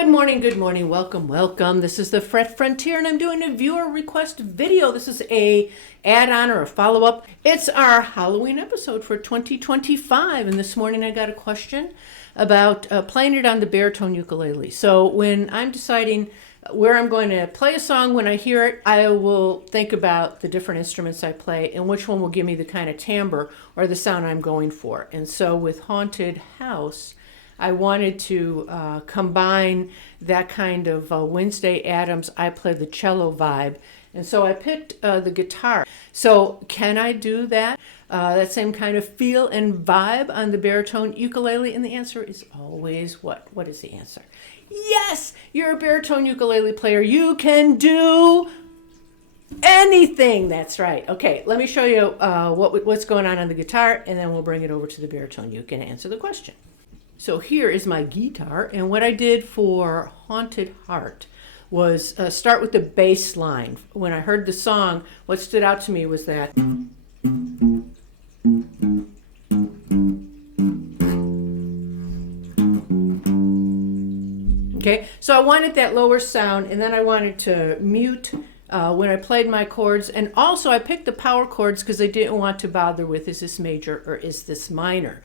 Good morning, welcome. This is the Fret Frontier, and I'm doing a viewer request video. This is a add-on or a follow-up. It's our Halloween episode for 2025, and this morning I got a question about playing it on the baritone ukulele. So when I'm deciding where I'm going to play a song, when I hear it, I will think about the different instruments I play and which one will give me the kind of timbre or the sound I'm going for. And so with Haunted House, I wanted to combine that kind of Wednesday Addams, I play the cello vibe. And so I picked the guitar. So can I do that? That same kind of feel and vibe on the baritone ukulele? And the answer is always what? What is the answer? Yes, you're a baritone ukulele player. You can do anything. That's right. Okay, let me show you what's going on the guitar, and then we'll bring it over to the baritone uke and answer the question. So here is my guitar, and what I did for Haunted Heart was start with the bass line. When I heard the song, what stood out to me was that. Okay, so I wanted that lower sound, and then I wanted to mute when I played my chords, and also I picked the power chords because I didn't want to bother with is this major or is this minor.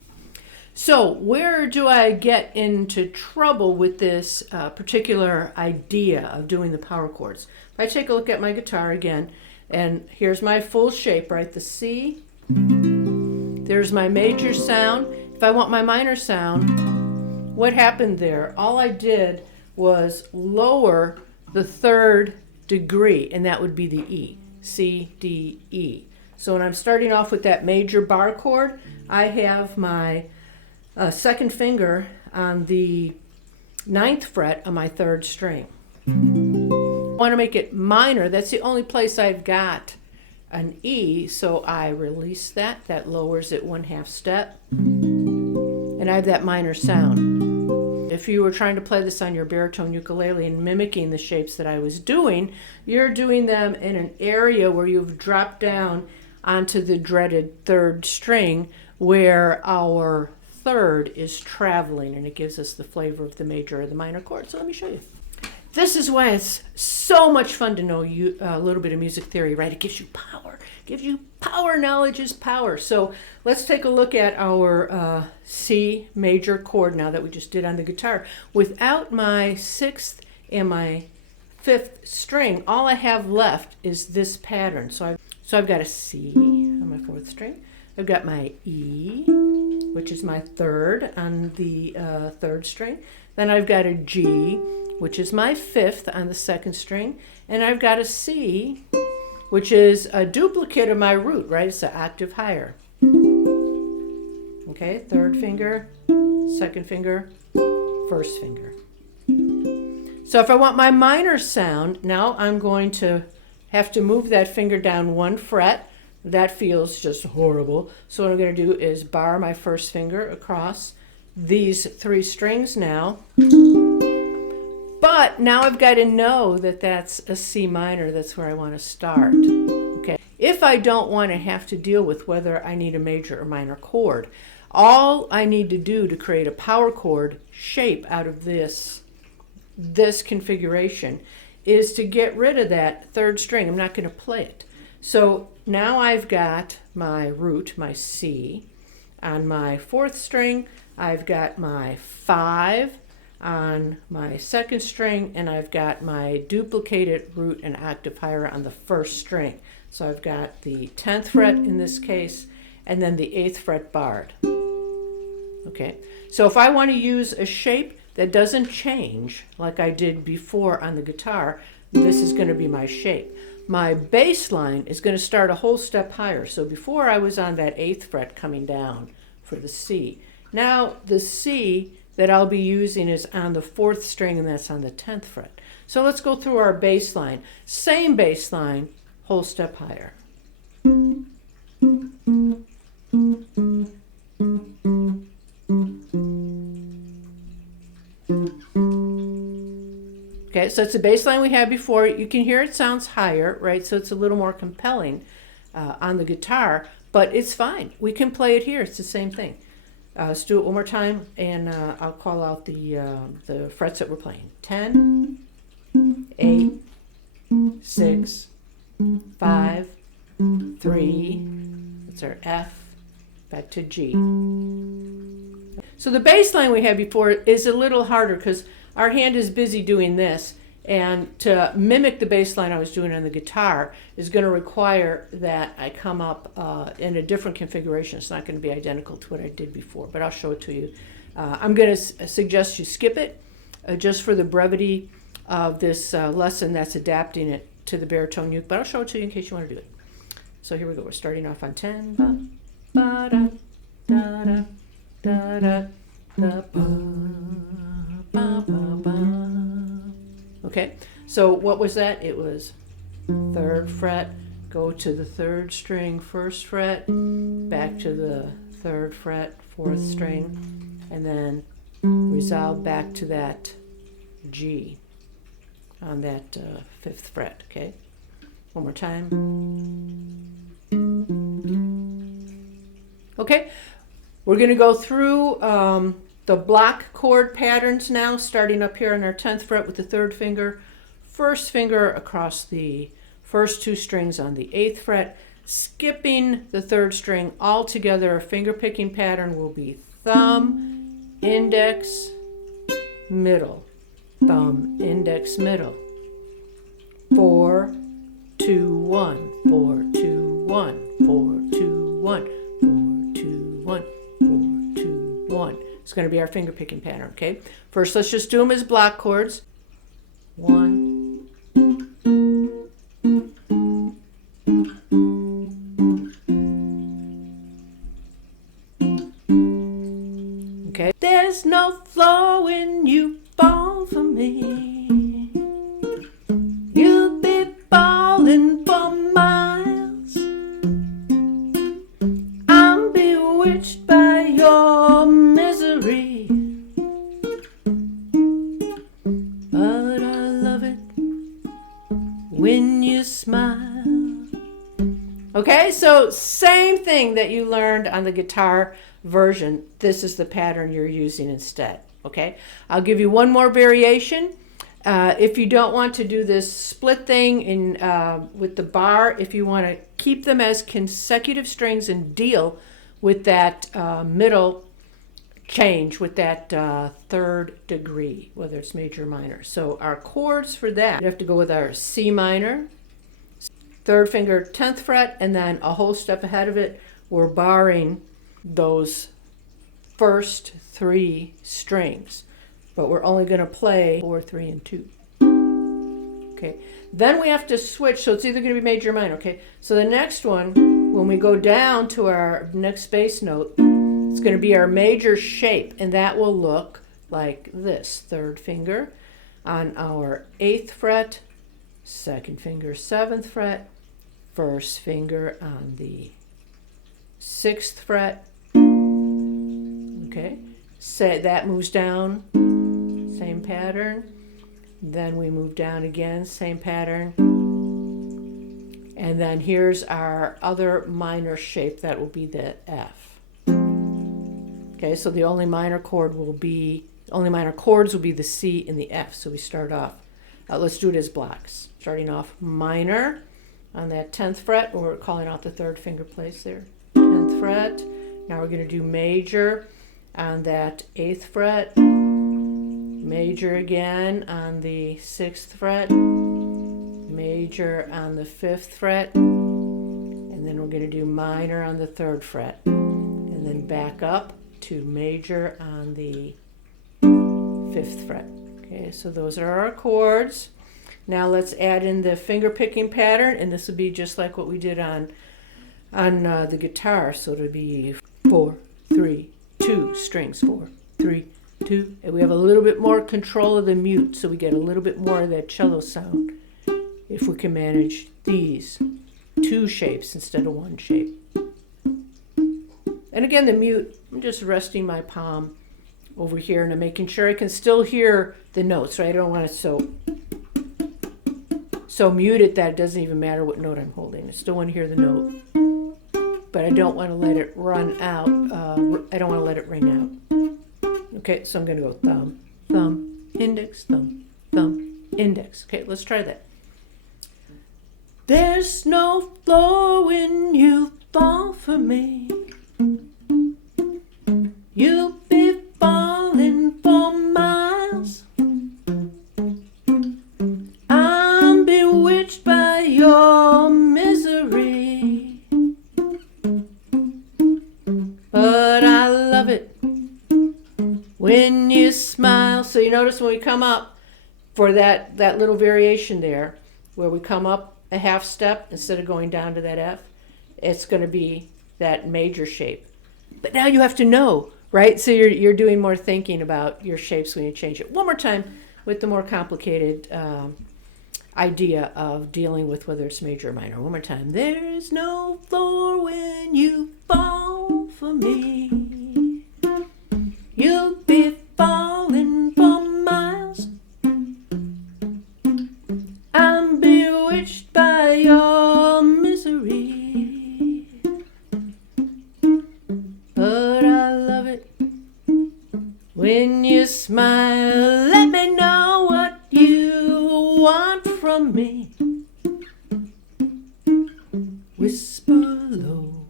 So where do I get into trouble with this particular idea of doing the power chords? If I take a look at my guitar again, and here's my full shape, right? The C, there's my major sound. If I want my minor sound, what happened there? All I did was lower the third degree, and that would be the E, C, D, E. So when I'm starting off with that major bar chord, I have my second finger on the 9th fret on my 3rd string. I want to make it minor. That's the only place I've got an E, so I release that. That lowers it 1/2 step, and I have that minor sound. If you were trying to play this on your baritone ukulele and mimicking the shapes that I was doing, you're doing them in an area where you've dropped down onto the dreaded 3rd string, where our 3rd is traveling, and it gives us the flavor of the major or the minor chord. So let me show you. This is why it's so much fun to know a little bit of music theory, right? It gives you power. Gives you power. Knowledge is power. So let's take a look at our C major chord now that we just did on the guitar. Without my 6th and my 5th string, all I have left is this pattern. So I've got a C on my 4th string. I've got my E, which is my 3rd on the 3rd string. Then I've got a G, which is my 5th on the 2nd string. And I've got a C, which is a duplicate of my root, right? It's an octave higher. Okay, 3rd finger, 2nd finger, 1st finger. So if I want my minor sound, now I'm going to have to move that finger down 1 fret. That feels just horrible. So what I'm going to do is bar my 1st finger across these 3 strings now. But now I've got to know that that's a C minor. That's where I want to start. Okay. If I don't want to have to deal with whether I need a major or minor chord, all I need to do to create a power chord shape out of this configuration is to get rid of that 3rd string. I'm not going to play it. So now I've got my root, my C. On my 4th string, I've got my 5 on my 2nd string, and I've got my duplicated root and octave higher on the 1st string. So I've got the 10th fret in this case, and then the 8th fret barred. Okay, so if I want to use a shape that doesn't change like I did before on the guitar, this is going to be my shape. My bass line is going to start a whole step higher. So before I was on that 8th fret coming down for the C. Now the C that I'll be using is on the 4th string, and that's on the 10th fret. So let's go through our bass line. Same bass line, whole step higher. Okay, so it's the bass line we had before. You can hear it sounds higher, right? So it's a little more compelling on the guitar, but it's fine. We can play it here. It's the same thing. Let's do it one more time, and I'll call out the frets that we're playing. 10, 8, 6, 5, 3, that's our F, back to G. So the bass line we had before is a little harder because our hand is busy doing this, and to mimic the bass line I was doing on the guitar is going to require that I come up in a different configuration. It's not going to be identical to what I did before, but I'll show it to you. I'm going to suggest you skip it just for the brevity of this lesson that's adapting it to the baritone uke, but I'll show it to you in case you want to do it. So here we go. We're starting off on 10. Ba, ba, da, da, da, da, da, da, ba, ba, ba, ba. Okay, so what was that? It was 3rd fret, go to the 3rd string, 1st fret, back to the 3rd fret, 4th string, and then resolve back to that G on that 5th fret, okay? One more time. Okay, we're going to go through the block chord patterns now, starting up here on our 10th fret with the 3rd finger, 1st finger across the first 2 strings on the 8th fret, skipping the 3rd string altogether. Our finger picking pattern will be thumb, index, middle, thumb, index, middle. 4, 2, 1, 4, 2, 1, 4, 2, 1, 4, 2, 1, 4, 2, 1. It's going to be our finger picking pattern, okay? First, let's just do them as block chords. 1. Okay. There's no flaw when you fall for me. You'll be falling for miles. I'm bewitched by your misery, but I love it when you smile. Okay, so same thing that you learned on the guitar version. This is the pattern you're using instead. Okay, I'll give you one more variation. If you don't want to do this split thing with the bar, if you want to keep them as consecutive strings and deal with that middle change, with that 3rd degree, whether it's major or minor. So our chords for that, you have to go with our C minor, 3rd finger, 10th fret, and then a whole step ahead of it, we're barring those first 3 strings, but we're only going to play 4, 3, and 2. Okay, then we have to switch, so it's either going to be major or minor. Okay, so the next one, when we go down to our next bass note, it's going to be our major shape, and that will look like this. 3rd finger on our 8th fret, 2nd finger, 7th fret, 1st finger on the 6th fret. Okay, so that moves down, same pattern. Then we move down again, same pattern. And then here's our other minor shape, that will be the F. Okay, so the only minor chords will be the C and the F. So we start off, let's do it as blocks. Starting off minor on that 10th fret, or we're calling out the 3rd finger place there. 10th fret. Now we're going to do major on that 8th fret. Major again on the 6th fret. Major on the 5th fret. And then we're going to do minor on the 3rd fret. And then back up to major on the 5th fret. Okay, so those are our chords. Now let's add in the finger picking pattern, and this will be just like what we did on the guitar. So it'll be 4, 3, 2 strings, 4, 3, 2, and we have a little bit more control of the mute, so we get a little bit more of that cello sound if we can manage these 2 shapes instead of 1 shape. And again, the mute, I'm just resting my palm over here and I'm making sure I can still hear the notes, right? I don't want it so muted that it doesn't even matter what note I'm holding. I still want to hear the note. but I don't want to let it run out. I don't want to let it ring out. Okay, so I'm going to go thumb, thumb, index, thumb, thumb, index. Okay, let's try that. There's no floor when you fall for me. You'll be falling for miles. I'm bewitched by your misery, but I love it when you smile. So you notice when we come up for that little variation there, where we come up a half step instead of going down to that F, it's going to be that major shape. But now you have to know, right? So you're doing more thinking about your shapes when you change it. One more time with the more complicated idea of dealing with whether it's major or minor. One more time. There's no floor when you fall for me. You'll be falling for miles. I'm bewitched by your misery, but I love it when you smile. Let me know what you want from me. Whisper low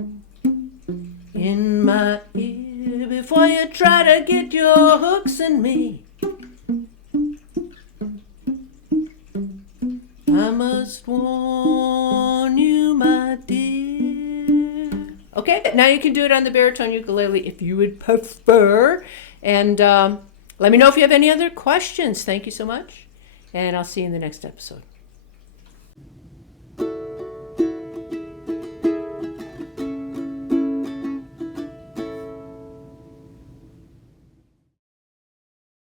in my ear before you try to get your hooks in me. I must warn you, my dear. Okay, now you can do it on the baritone ukulele if you would prefer. And let me know if you have any other questions. Thank you so much. And I'll see you in the next episode.